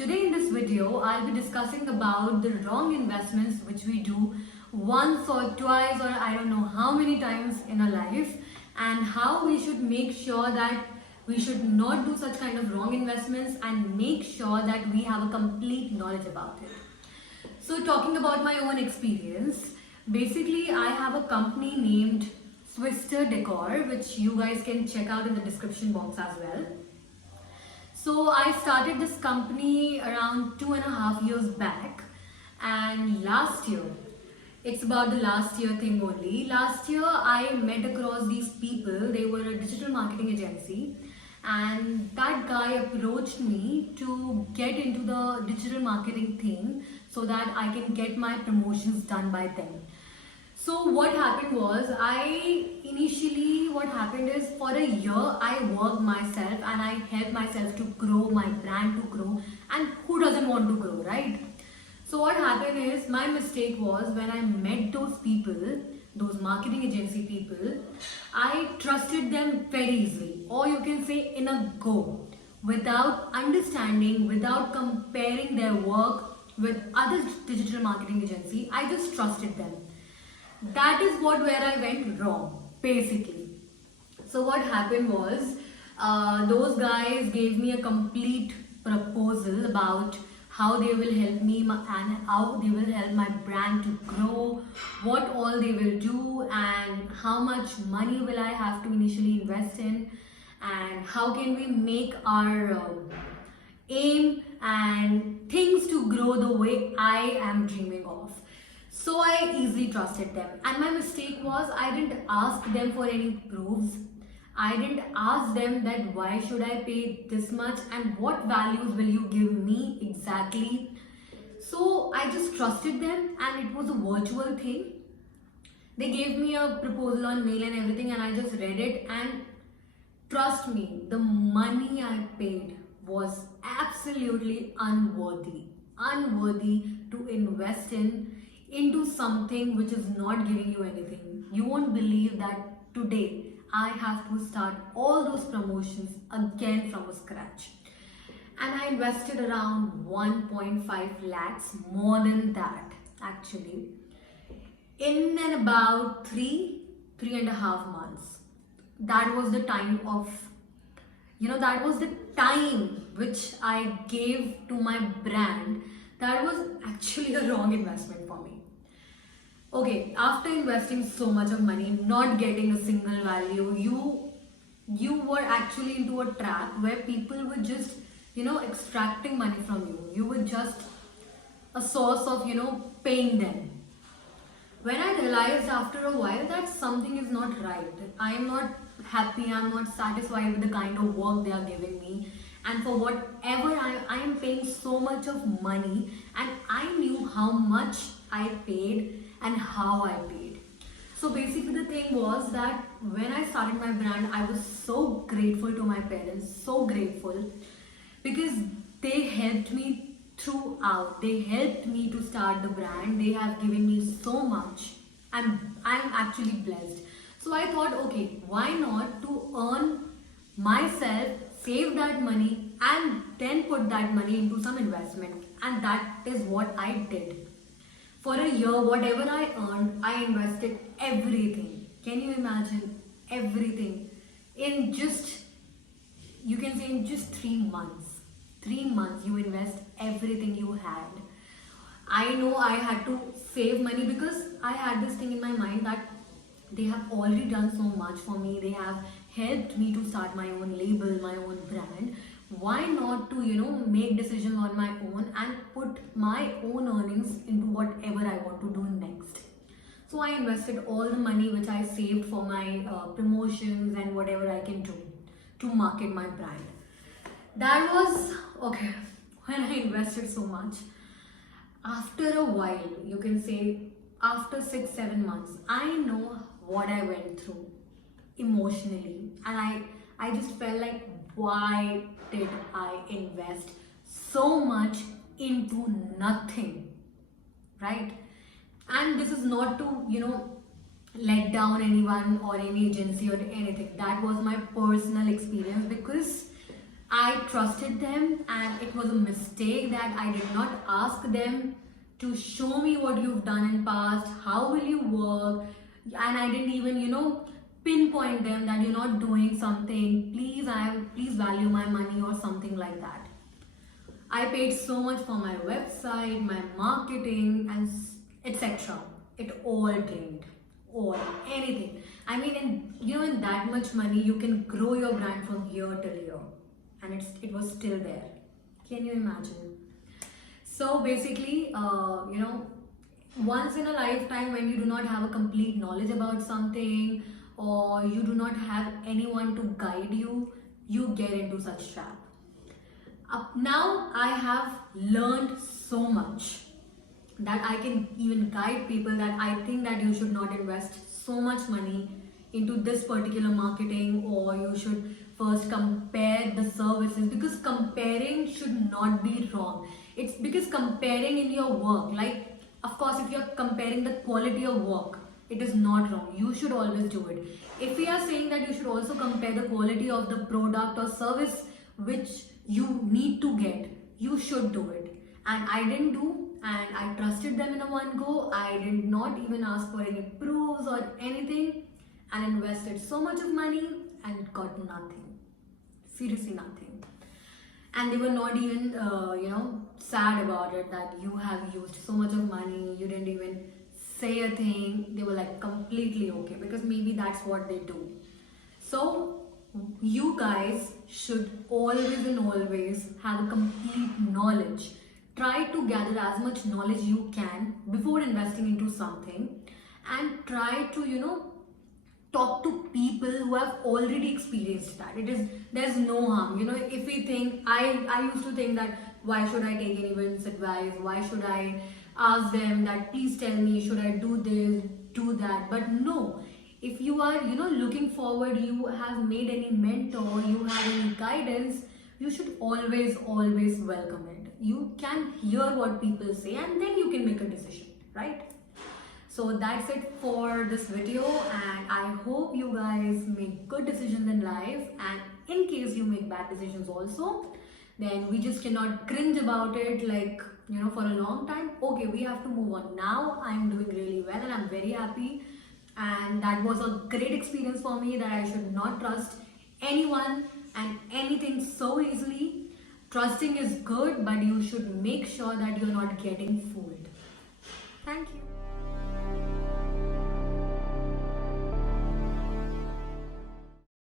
today in this video, I'll be discussing about the wrong investments which we do once or twice or I don't know how many times in our life, and how we should make sure that we should not do such kind of wrong investments and make sure that we have a complete knowledge about it. So talking about my own experience, basically I have a company named Swister Decor, which you guys can check out in the description box as well. So I started this company around 2.5 years back, and last year, it's about the last year thing only. Last year I met across these people. They were a digital marketing agency, and that guy approached me to get into the digital marketing thing so that I can get my promotions done by them. So what happened was, what happened is, for a year I worked myself and I helped myself to grow, my brand to grow, and who doesn't want to grow, right? So what happened is, my mistake was, when I met those people, those marketing agency people, I trusted them very easily, or you can say in a go, without understanding, without comparing their work with other digital marketing agency. I just trusted them. That is where I went wrong, basically. So what happened was, those guys gave me a complete proposal about how they will help me and how they will help my brand to grow, what all they will do, and how much money will I have to initially invest in, and how can we make our aim and things to grow the way I am dreaming of. So I easily trusted them, and my mistake was, I didn't ask them for any proofs. I didn't ask them that why should I pay this much and what values will you give me exactly. So I just trusted them, and it was a virtual thing. They gave me a proposal on mail and everything, and I just read it, and trust me, the money I paid was absolutely unworthy to invest into something which is not giving you anything. You won't believe that today I have to start all those promotions again from scratch. And I invested around 1.5 lakhs, more than that actually, in and about three and a half months. That was the time which I gave to my brand. That was actually a wrong investment for me. Okay, after investing so much of money, not getting a single value, you were actually into a trap where people were just, extracting money from you. You were just a source of, paying them. When I realized after a while that something is not right, I am not happy, I am not satisfied with the kind of work they are giving me, and for whatever I am paying so much of money, and I knew how much I paid and how I paid. So basically the thing was that when I started my brand, I was so grateful to my parents, so grateful, because they helped me throughout. They helped me to start the brand. They have given me so much, and I'm actually blessed. So I thought, okay, why not to earn myself, save that money, and then put that money into some investment. And that is what I did. For a year, whatever I earned, I invested everything. Can you imagine? Everything. In just 3 months. 3 months you invest everything you had. I know I had to save money because I had this thing in my mind that they have already done so much for me. They have helped me to start my own label, my own brand. Why not to, make decisions on my own and put my own earnings into whatever I want to do next. So I invested all the money which I saved for my promotions and whatever I can do to market my brand. That was, okay, when I invested so much. After a while, you can say after 6-7 months, I know what I went through emotionally, and I just felt like, why did I invest so much into nothing, right? And this is not to let down anyone or any agency or anything. That was my personal experience, because I trusted them, and it was a mistake that I did not ask them to show me what you've done in past, how will you work, and I didn't even, pinpoint them that you're not doing something. Please value my money or something like that. I paid so much for my website, my marketing, and etc. It all drained, all anything. I mean, in that much money, you can grow your brand from here till here, and it was still there. Can you imagine? So basically, once in a lifetime, when you do not have a complete knowledge about something, or you do not have anyone to guide you, you get into such trap. Up now, I have learned so much that I can even guide people that I think that you should not invest so much money into this particular marketing, or you should first compare the services, because comparing should not be wrong. It's because comparing in your work, like, of course, if you're comparing the quality of work, it is not wrong. You should always do it. If we are saying that you should also compare the quality of the product or service which you need to get, you should do it. And I didn't do, and I trusted them in a one go. I did not even ask for any proofs or anything, and invested so much of money and got nothing. Seriously, nothing. And they were not even, sad about it that you have used so much of money. You didn't even say a thing. They were like completely okay, because maybe that's what they do. So you guys should always and always have a complete knowledge. Try to gather as much knowledge you can before investing into something, and try to, talk to people who have already experienced that. There's no harm. If we think, I used to think that why should I take anyone's advice? Why should I ask them that please tell me, should I do this, do that? But no, if you are, looking forward, you have made any mentor, you have any guidance, you should always welcome it. You can hear what people say, and then you can make a decision, right? So that's it for this video, and I hope you guys make good decisions in life, and in case you make bad decisions also, then we just cannot cringe about it, like, for a long time. Okay, we have to move on. Now I'm doing really well and I'm very happy, and that was a great experience for me, that I should not trust anyone and anything so easily. Trusting is good, but you should make sure that you're not getting fooled. Thank you.